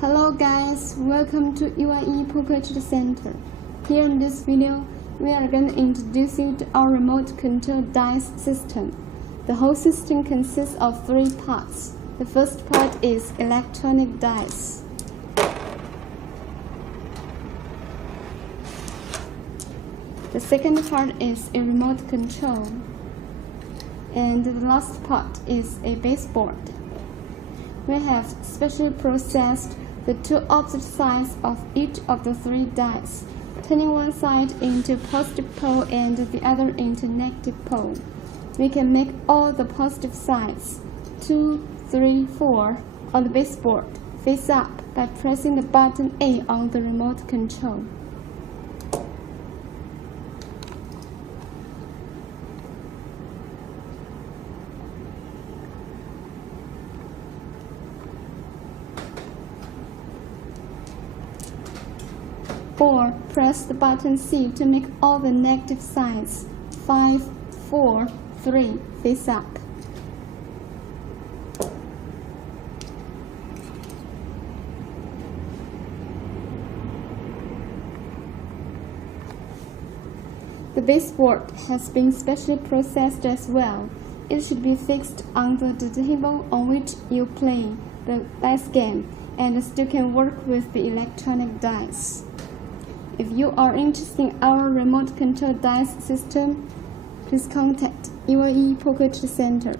Hello guys, welcome to UIE Poker Center. Here in this video, we are going to introduce you to our remote control dice system. The whole system consists of 3 parts. The first part is electronic dice. The second part is a remote control. And the last part is a baseboard. We have specially processed the 2 opposite sides of each of the 3 dice, turning one side into positive pole and the other into negative pole. We can make all the positive sides, 2, 3, 4, on the baseboard face up by pressing the button A on the remote control. Or press the button C to make all the negative sides 5, 4, 3 face up. The baseboard has been specially processed as well. It should be fixed on the table on which you play the dice game and still can work with the electronic dice. If you are interested in our remote control dice system, please contact UIE Poker Center.